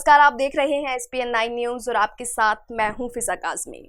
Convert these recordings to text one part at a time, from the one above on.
नमस्कार, आप देख रहे हैं SPN 9 न्यूज और आपके साथ मैं हूं फिजा काज़मी।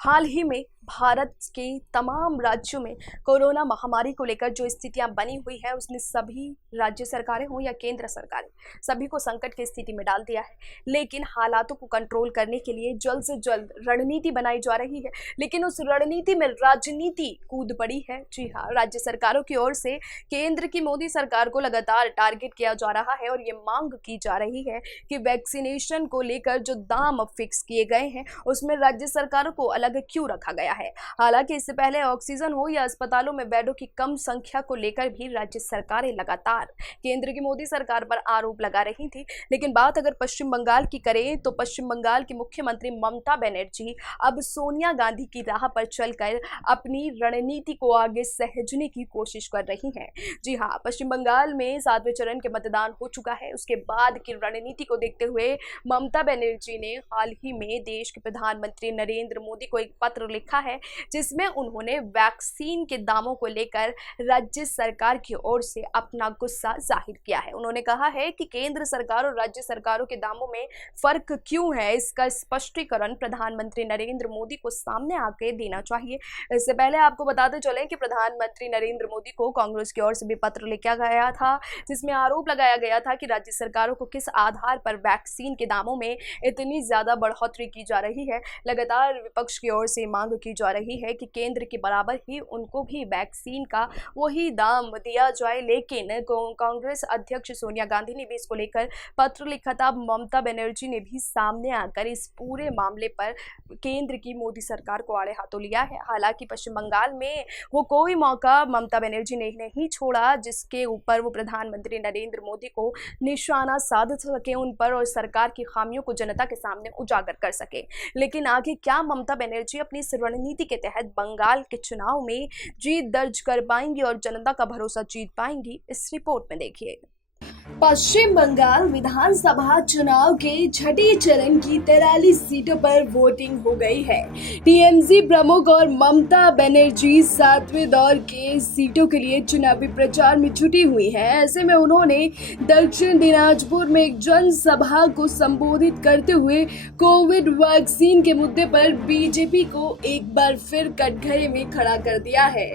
हाल ही में भारत के तमाम राज्यों में कोरोना महामारी को लेकर जो स्थितियां बनी हुई है उसने सभी राज्य सरकारें हों या केंद्र सरकारें सभी को संकट की स्थिति में डाल दिया है। लेकिन हालातों को कंट्रोल करने के लिए जल्द से जल्द रणनीति बनाई जा रही है, लेकिन उस रणनीति में राजनीति कूद पड़ी है। जी हाँ, राज्य सरकारों की ओर से केंद्र की मोदी सरकार को लगातार टारगेट किया जा रहा है और ये मांग की जा रही है कि वैक्सीनेशन को लेकर जो दाम फिक्स किए गए हैं उसमें राज्य सरकारों को अलग क्यों रखा गया है। हालांकि इससे पहले ऑक्सीजन हो या अस्पतालों में बेडों की कम संख्या को लेकर भी राज्य सरकारें लगातार केंद्र की मोदी सरकार पर आरोप लगा रही थी। लेकिन बात अगर पश्चिम बंगाल की करें तो पश्चिम बंगाल की मुख्यमंत्री ममता बनर्जी अब सोनिया गांधी की राह पर चलकर अपनी रणनीति को आगे सहेजने की कोशिश कर रही हैं। जी हाँ, पश्चिम बंगाल में 7वें चरण के मतदान हो चुका है। उसके बाद की रणनीति को देखते हुए ममता बनर्जी ने हाल ही में देश के प्रधानमंत्री नरेंद्र मोदी को एक पत्र लिखा है जिसमें उन्होंने वैक्सीन के दामों को लेकर राज्य सरकार की ओर से अपना गुस्सा जाहिर किया है। उन्होंने कहा है कि केंद्र सरकार और राज्य सरकारों के दामों में फर्क क्यों है, इसका स्पष्टीकरण प्रधानमंत्री नरेंद्र मोदी को सामने आके देना चाहिए। इससे पहले आपको बताते चलें कि प्रधानमंत्री नरेंद्र मोदी को कांग्रेस की ओर से भी पत्र लिखा गया था जिसमें आरोप लगाया गया था कि राज्य सरकारों को किस आधार पर वैक्सीन के दामों में इतनी ज्यादा बढ़ोतरी की जा रही है। लगातार विपक्ष की ओर से मांग की जा रही है कि केंद्र के बराबर ही उनको भी वैक्सीन का वही दाम दिया जाए, लेकिन कांग्रेस अध्यक्ष सोनिया गांधी ने भी इसको लेकर पत्र लिखा था। ममता बनर्जी ने भी सामने आकर इस पूरे मामले पर केंद्र की मोदी सरकार को आड़े हाथों लिया है। हालांकि पश्चिम बंगाल में वो कोई मौका ममता बनर्जी ने नहीं छोड़ा जिसके ऊपर वो प्रधानमंत्री नरेंद्र मोदी को निशाना साध सके उन पर और सरकार की खामियों को जनता के सामने उजागर कर सके। लेकिन आगे क्या ममता बनर्जी अपनी रणनीति के तहत बंगाल के चुनाव में जीत दर्ज कर पाएंगी और जनता का भरोसा जीत पाएंगी, इस रिपोर्ट में देखिए। पश्चिम बंगाल विधानसभा चुनाव के छठे चरण की 43 सीटों पर वोटिंग हो गई है। टीएमसी प्रमुख और ममता बनर्जी 7वें दौर के सीटों के लिए चुनावी प्रचार में जुटी हुई हैं। ऐसे में उन्होंने दक्षिण दिनाजपुर में एक जनसभा को संबोधित करते हुए कोविड वैक्सीन के मुद्दे पर बीजेपी को एक बार फिर कटघरे में खड़ा कर दिया है।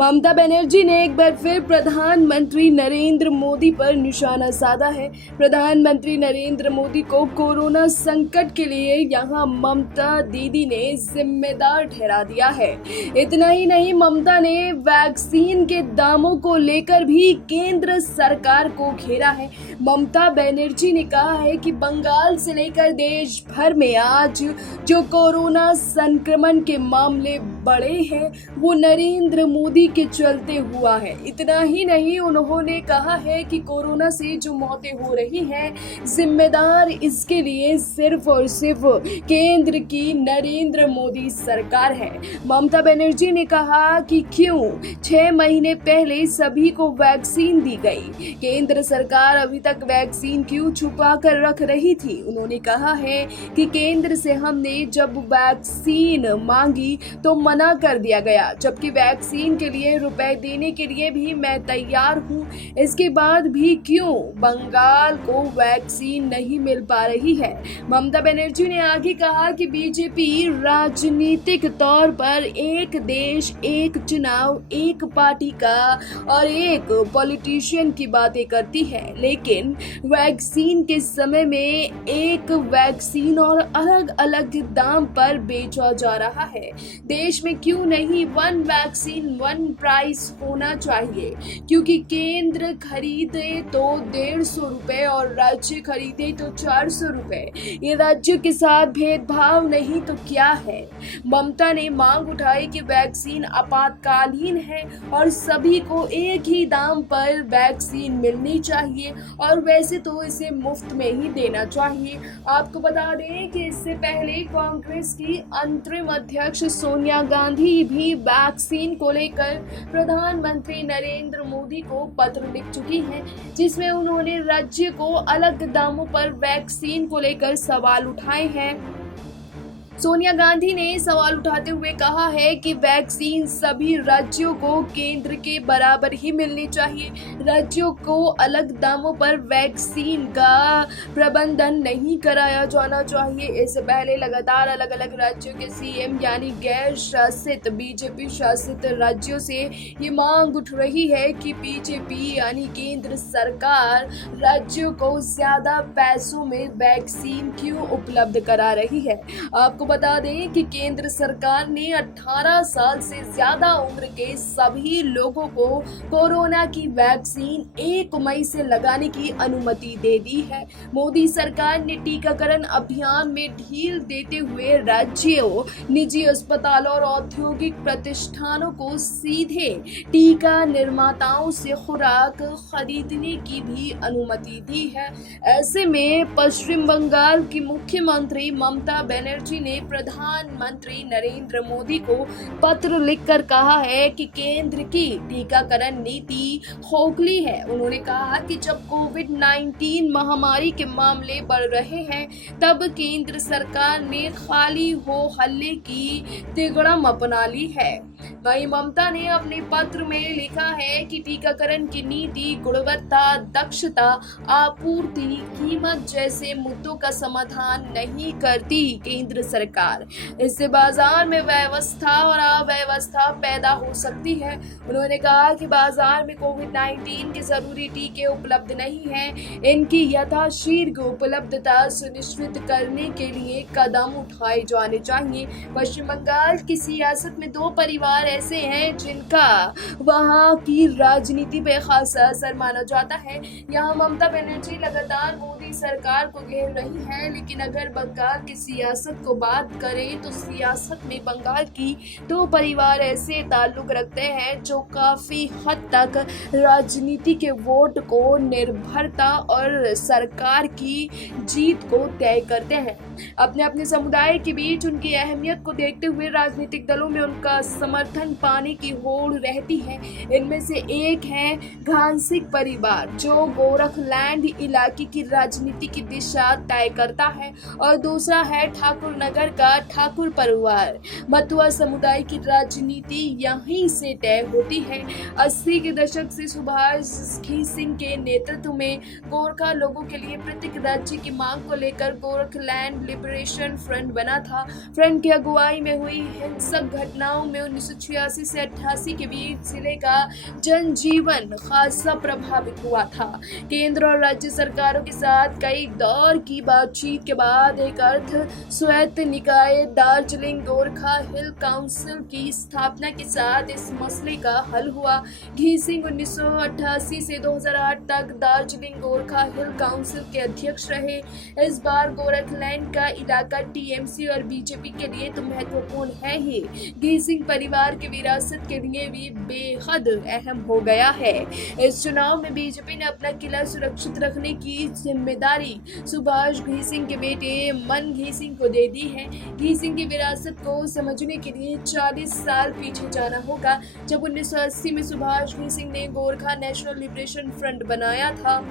ममता बनर्जी ने एक बार फिर प्रधानमंत्री नरेंद्र मोदी पर निशाना साधा है। प्रधानमंत्री नरेंद्र मोदी को कोरोना संकट के लिए यहां ममता दीदी ने जिम्मेदार ठहरा दिया है। इतना ही नहीं, ममता ने वैक्सीन के दामों को लेकर भी केंद्र सरकार को घेरा है। ममता बनर्जी ने कहा है कि बंगाल से लेकर देश भर में आज जो कोरोना संक्रमण के मामले बढ़े हैं वो नरेंद्र मोदी के चलते हुआ है। इतना ही नहीं, उन्होंने कहा है कि कोरोना से जो मौतें हो रही हैं जिम्मेदार इसके लिए सिर्फ और सिर्फ केंद्र की नरेंद्र मोदी सरकार है। ममता बनर्जी ने कहा कि क्यों 6 महीने पहले सभी को वैक्सीन दी गई, केंद्र सरकार अभी तक वैक्सीन क्यों छुपा कर रख रही थी। उन्होंने कहा है कि केंद्र से हमने जब वैक्सीन मांगी तो मना कर दिया गया, जबकि वैक्सीन के लिए रुपए देने के लिए भी मैं तैयार हूँ। इसके बाद भी क्यों बंगाल को वैक्सीन नहीं मिल पा रही है। ममता बनर्जी ने आगे कहा कि बीजेपी राजनीतिक तौर पर एक देश, एक चुनाव, एक पार्टी का और एक पॉलिटिशियन की बातें करती है, लेकिन वैक्सीन के समय में एक वैक्सीन और अलग अलग दाम पर बेचा जा रहा है। देश में क्यों नहीं वन वैक्सीन वन प्राइस होना चाहिए, क्योंकि केंद्र खरीदे तो 150 रुपए और राज्य खरीदे तो 400 रुपए। ये राज्य के साथ भेदभाव नहीं तो क्या है। ममता ने मांग उठाई कि वैक्सीन आपातकालीन है और सभी को एक ही दाम पर वैक्सीन मिलनी चाहिए और वैसे तो इसे मुफ्त में ही देना चाहिए। आपको बता दें कि इससे पहले कांग्रेस की अंतरिम अध्यक्ष सोनिया गांधी भी वैक्सीन को लेकर प्रधानमंत्री नरेंद्र मोदी को पत्र लिख चुकी हैं, जिसमें उन्होंने राज्य को अलग दामों पर वैक्सीन को लेकर सवाल उठाए हैं। सोनिया गांधी ने सवाल उठाते हुए कहा है कि वैक्सीन सभी राज्यों को केंद्र के बराबर ही मिलनी चाहिए। राज्यों को अलग दामों पर वैक्सीन का प्रबंधन नहीं कराया जाना चाहिए। इससे पहले लगातार अलग अलग राज्यों के सीएम यानी गैर शासित बीजेपी शासित राज्यों से ये मांग उठ रही है कि बीजेपी यानी केंद्र सरकार राज्यों को ज्यादा पैसों में वैक्सीन क्यों उपलब्ध करा रही है। आपको बता दें कि केंद्र सरकार ने 18 साल से ज्यादा उम्र के सभी लोगों को कोरोना की वैक्सीन 1 मई से लगाने की अनुमति दे दी है। मोदी सरकार ने टीकाकरण अभियान में ढील देते हुए राज्यों, निजी अस्पतालों और औद्योगिक प्रतिष्ठानों को सीधे टीका निर्माताओं से खुराक खरीदने की भी अनुमति दी है। ऐसे में पश्चिम बंगाल की मुख्यमंत्री ममता बनर्जी ने प्रधानमंत्री नरेंद्र मोदी को पत्र लिखकर कहा है कि केंद्र की टीकाकरण नीति खोखली है। उन्होंने कहा कि जब कोविड-19 महामारी के मामले बढ़ रहे हैं तब केंद्र सरकार ने खाली हो हल्ले की तिगड़म अपना ली है। वहीं ममता ने अपने पत्र में लिखा है कि टीकाकरण की नीति गुणवत्ता, दक्षता, आपूर्ति, कीमत जैसे मुद्दों का समाधान नहीं करती। केंद्र सरकार इससे बाजार में व्यवस्था और अव्यवस्था पैदा हो सकती है। उन्होंने कहा कि बाजार में कोविड-19 के जरूरी टीके उपलब्ध नहीं हैं। इनकी यथाशीघ्र उपलब्धता सुनिश्चित करने के लिए कदम उठाए जाने चाहिए। पश्चिम बंगाल की सियासत में 2 परिवार ऐसे हैं जिनका वहां की राजनीति पे खासा असर माना जाता है। यहाँ ममता बनर्जी लगातार मोदी सरकार को घेर रही है, लेकिन अगर बंगाल की सियासत को बात करें तो सियासत में बंगाल की 2 परिवार ऐसे ताल्लुक रखते हैं जो काफी हद तक राजनीति के वोट को निर्भरता और सरकार की जीत को तय करते हैं। अपने अपने समुदाय के बीच उनकी अहमियत को देखते हुए राजनीतिक दलों में उनका समर्थन पाने की होड़ रहती है। इनमें से एक है घांसिक परिवार जो गोरखलैंड इलाके की राजनीति की दिशा तय करता है, और दूसरा है ठाकुर नगर का ठाकुर परिवार। मथुआ समुदाय की राजनीति यहीं से तय होती है। 80 के दशक से सुभाष घीसिंग के नेतृत्व में गोरखा लोगों के लिए प्रत्येक राज्य की मांग को लेकर गोरखलैंड लिबरेशन फ्रंट बना था। फ्रंट की अगुवाई में हुई हिंसक घटनाओं में 1986 से 88 के बीच जिले का जनजीवन खासा प्रभावित हुआ था। केंद्र और राज्य सरकारों के साथ कई दौर की बातचीत के बाद एक अर्थ स्वायत्त निकाय दार्जिलिंग गोरखा हिल काउंसिल की स्थापना के साथ इस मसले का हल हुआ। घीसिंग 1988 से 2008 तक दार्जिलिंग गोरखा हिल काउंसिल के अध्यक्ष रहे। इस बार गोरखलैंड का इलाका टीएमसी और बीजेपी के लिए तो महत्वपूर्ण है ही, घीसिंग परिवार की विरासत के लिए भी बेहद अहम हो गया है। इस चुनाव में बीजेपी ने अपना किला सुरक्षित रखने की जिम्मेदारी सुभाष घीसिंग के बेटे मन घीसिंग को दे दी है। घीसिंग की विरासत को समझने के लिए 40 साल पीछे जाना होगा, जब 1980 में सुभाष घीसिंग ने गोरखा नेशनल लिबरेशन फ्रंट बनाया था।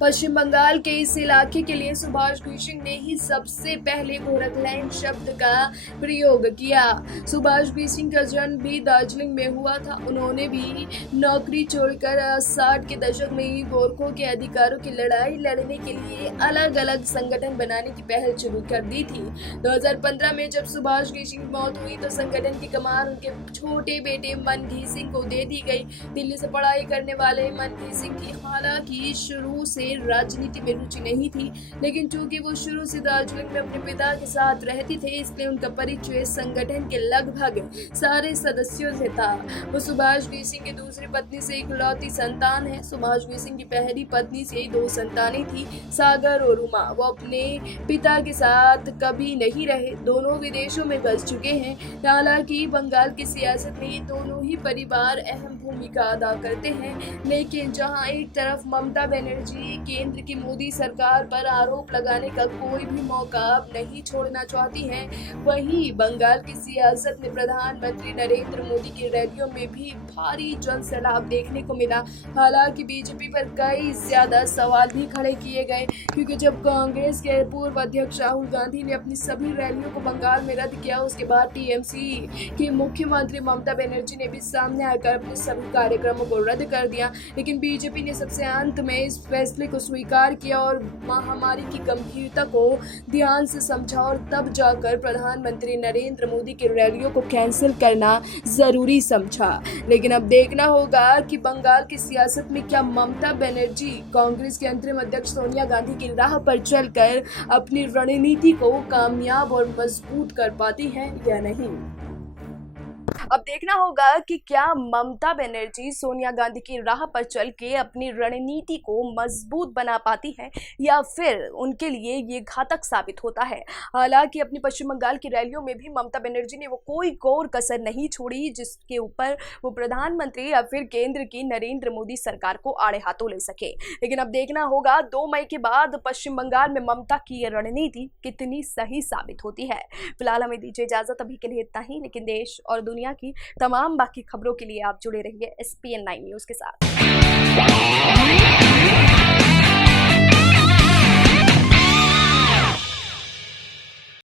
पश्चिम बंगाल के इस इलाके के लिए सुभाष घीसिंग ने ही सबसे पहले गोरखलैंड शब्द का प्रयोग किया। सुभाष घीसिंग का जन्म भी दार्जिलिंग में हुआ था। उन्होंने भी नौकरी छोड़कर 60 के दशक में ही गोरखों के अधिकारों की लड़ाई लड़ने के लिए अलग अलग संगठन बनाने की पहल शुरू कर दी थी। 2015 में जब सुभाष घीसिंग की मौत हुई तो संगठन की कमान उनके छोटे बेटे मन घीसिंग को दे दी गई। दिल्ली से पढ़ाई करने वाले मन घीसिंग की हालांकि शुरू से राजनीति में रुचि नहीं थी, लेकिन चूंकि वो शुरू से दार्जिलिंग में अपने पिता के साथ रहते थे, इसलिए उनका परिचय संगठन के लगभग सारे सदस्यों से था। वो सुभाष घीसिंग की दूसरी पत्नी से इकलौती संतान है। सुभाष घीसिंग की पहली पत्नी से 2 संतानें थी, सागर और उमा। वो अपने पिता के साथ कभी नहीं रहे, दोनों विदेशों में बस चुके हैं। हालांकि बंगाल की सियासत में ये दोनों ही परिवार अहम भूमिका अदा करते हैं, लेकिन जहां एक तरफ ममता बनर्जी केंद्र की मोदी सरकार पर आरोप लगाने का कोई भी मौका अब नहीं छोड़ना चाहती हैं। वहीं बंगाल की सियासत में प्रधानमंत्री नरेंद्र मोदी की रैलियों में भी भारी जनसैलाब देखने को मिला। हालांकि बीजेपी पर कई ज्यादा सवाल भी खड़े किए गए, क्योंकि जब कांग्रेस के पूर्व अध्यक्ष राहुल गांधी ने अपनी सभी रैलियों को बंगाल में रद्द किया, उसके बाद टीएमसी की मुख्यमंत्री ममता बनर्जी ने भी सामने आकर अपने सभी कार्यक्रमों को रद्द कर दिया। लेकिन बीजेपी ने सबसे अंत में इस फैसले को स्वीकार किया और महामारी की गंभीरता को ध्यान से समझा और तब जाकर प्रधानमंत्री नरेंद्र मोदी की रैलियों को कैंसिल करना जरूरी समझा। लेकिन अब देखना होगा कि बंगाल की सियासत में क्या ममता बनर्जी कांग्रेस के अंतरिम अध्यक्ष सोनिया गांधी की राह पर चलकर अपनी रणनीति को कामयाब और मजबूत कर पाती है या नहीं। अब देखना होगा कि क्या ममता बनर्जी सोनिया गांधी की राह पर चल के अपनी रणनीति को मजबूत बना पाती है या फिर उनके लिए ये घातक साबित होता है। हालांकि अपनी पश्चिम बंगाल की रैलियों में भी ममता बनर्जी ने वो कोई गौर कसर नहीं छोड़ी जिसके ऊपर वो प्रधानमंत्री या फिर केंद्र की नरेंद्र मोदी सरकार को आड़े हाथों ले सके। लेकिन अब देखना होगा 2 मई के बाद पश्चिम बंगाल में ममता की ये रणनीति कितनी सही साबित होती है। फिलहाल हमें दीजिए इजाजत, अभी के लिए इतना ही। लेकिन देश और दुनिया की तमाम बाकी खबरों के लिए आप जुड़े रहिए SPN9 न्यूज़ के साथ।